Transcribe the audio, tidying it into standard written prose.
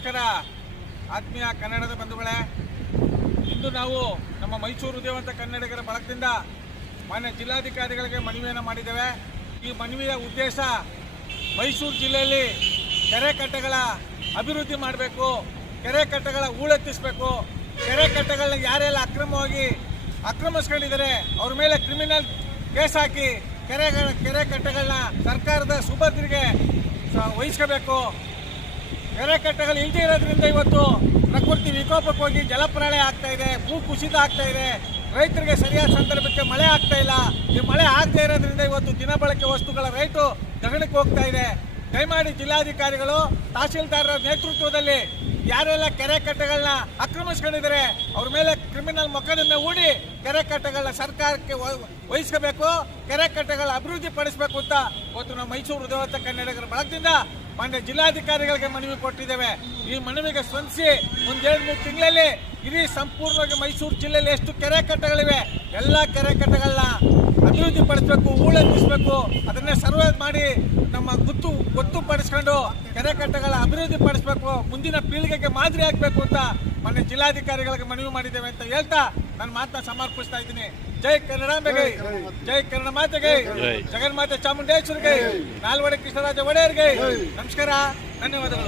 ನಮಸ್ಕಾರ ಆತ್ಮೀಯ ಕನ್ನಡದ ಬಂಧುಗಳೇ, ಇಂದು ನಾವು ನಮ್ಮ ಮೈಸೂರು ಉದ್ಯಮವಂತ ಕನ್ನಡಿಗರ ಬಳಗದಿಂದ ಮಾನ್ಯ ಜಿಲ್ಲಾಧಿಕಾರಿಗಳಿಗೆ ಮನವಿಯನ್ನು ಮಾಡಿದ್ದೇವೆ. ಈ ಮನವಿಯ ಉದ್ದೇಶ ಮೈಸೂರು ಜಿಲ್ಲೆಯಲ್ಲಿ ಕೆರೆ ಕಟ್ಟೆಗಳ ಅಭಿವೃದ್ಧಿ ಮಾಡಬೇಕು, ಕೆರೆ ಕಟ್ಟೆಗಳ ಹೂಳೆತ್ತಿಸಬೇಕು, ಕೆರೆ ಕಟ್ಟೆಗಳನ್ನ ಯಾರೆಲ್ಲ ಅಕ್ರಮವಾಗಿ ಆಕ್ರಮಿಸ್ಕೊಂಡಿದ್ದಾರೆ ಅವ್ರ ಮೇಲೆ ಕ್ರಿಮಿನಲ್ ಕೇಸ್ ಹಾಕಿ ಕೆರೆ ಕಟ್ಟೆಗಳನ್ನ ಸರ್ಕಾರದ ಸುಭದ್ರಿಗೆ ವಹಿಸ್ಕೋಬೇಕು. ಕೆರೆ ಕಟ್ಟೆಗಳು ಇಲ್ಲದೆ ಇರೋದ್ರಿಂದ ಇವತ್ತು ಪ್ರಕೃತಿ ವಿಕೋಪಕ್ಕೆ ಹೋಗಿ ಜಲಪ್ರಳಯ ಆಗ್ತಾ ಇದೆ, ಭೂ ಕುಸಿತ ಆಗ್ತಾ ಇದೆ, ರೈತರಿಗೆ ಸರಿಯಾದ ಸಂದರ್ಭಕ್ಕೆ ಮಳೆ ಆಗ್ತಾ ಇಲ್ಲ. ಈ ಮಳೆ ಆಗದೆ ಇರೋದ್ರಿಂದ ಇವತ್ತು ದಿನಬಳಕೆ ವಸ್ತುಗಳ ರೇಟು ಗಗನಕ್ಕೆ ಹೋಗ್ತಾ ಇದೆ. ದಯಮಾಡಿ ಜಿಲ್ಲಾಧಿಕಾರಿಗಳು ತಹಸೀಲ್ದಾರರ ನೇತೃತ್ವದಲ್ಲಿ ಯಾರೆಲ್ಲ ಕೆರೆ ಕಟ್ಟೆಗಳನ್ನ ಆಕ್ರಮಿಸ್ಕೊಂಡಿದ್ದಾರೆ ಅವ್ರ ಮೇಲೆ ಕ್ರಿಮಿನಲ್ ಮೊಕದ್ದಮೆ ಹೂಡಿ ಕೆರೆ ಕಟ್ಟೆಗಳನ್ನ ಸರ್ಕಾರಕ್ಕೆ ವಹಿಸ್ಕೋಬೇಕು, ಕೆರೆ ಕಟ್ಟೆಗಳ ಅಭಿವೃದ್ಧಿ ಪಡಿಸಬೇಕು ಅಂತ ಇವತ್ತು ನಾವು ಮೈಸೂರು ಉದ್ಯಮವಂತ ಕನ್ನಡಿಗರ ಬಳಗದಿಂದ ಮಾನ್ಯ ಜಿಲ್ಲಾಧಿಕಾರಿಗಳಿಗೆ ಮನವಿ ಕೊಟ್ಟಿದ್ದೇವೆ. ಈ ಮನವಿಗೆ ಸ್ಪಂದಿಸಿ ಒಂದು 2-3 ತಿಂಗಳಲ್ಲಿ ಇಡೀ ಸಂಪೂರ್ಣವಾಗಿ ಮೈಸೂರು ಜಿಲ್ಲೆಯಲ್ಲಿ ಎಷ್ಟು ಕೆರೆ ಕಟ್ಟೆಗಳಿವೆ ಎಲ್ಲ ಕೆರೆ ಕಟ್ಟೆಗಳನ್ನ ಅಭಿವೃದ್ಧಿ ಪಡಿಸಬೇಕು, ಹೂಳೆತ್ತಿಸಬೇಕು, ಅದನ್ನೇ ಸರ್ವೆ ಮಾಡಿ ನಮ್ಮ ಗೊತ್ತುಪಡಿಸ್ಕೊಂಡು ಕೆರೆ ಕಟ್ಟೆಗಳ ಅಭಿವೃದ್ಧಿ ಪಡಿಸಬೇಕು, ಮುಂದಿನ ಪೀಳಿಗೆಗೆ ಮಾದರಿ ಆಗಬೇಕು ಅಂತ ಮೊನ್ನೆ ಜಿಲ್ಲಾಧಿಕಾರಿಗಳಿಗೆ ಮನವಿ ಮಾಡಿದ್ದೇವೆ ಅಂತ ಹೇಳ್ತಾ ನನ್ನ ಮಾತನ್ನ ಸಮರ್ಪಿಸ್ತಾ ಇದ್ದೀನಿ. ಜೈ ಕನ್ನಡಾಂಬೆಗೆ, ಜೈ ಕನ್ನಡ ಮಾತೆಗೆ, ಜಗನ್ಮಾತೆ ಚಾಮುಂಡೇಶ್ವರಿಗೆ, ನಾಲ್ವಡಿ ಕೃಷ್ಣರಾಜ ಒಡೆಯರ್ಗೆ ನಮಸ್ಕಾರ, ಧನ್ಯವಾದಗಳು.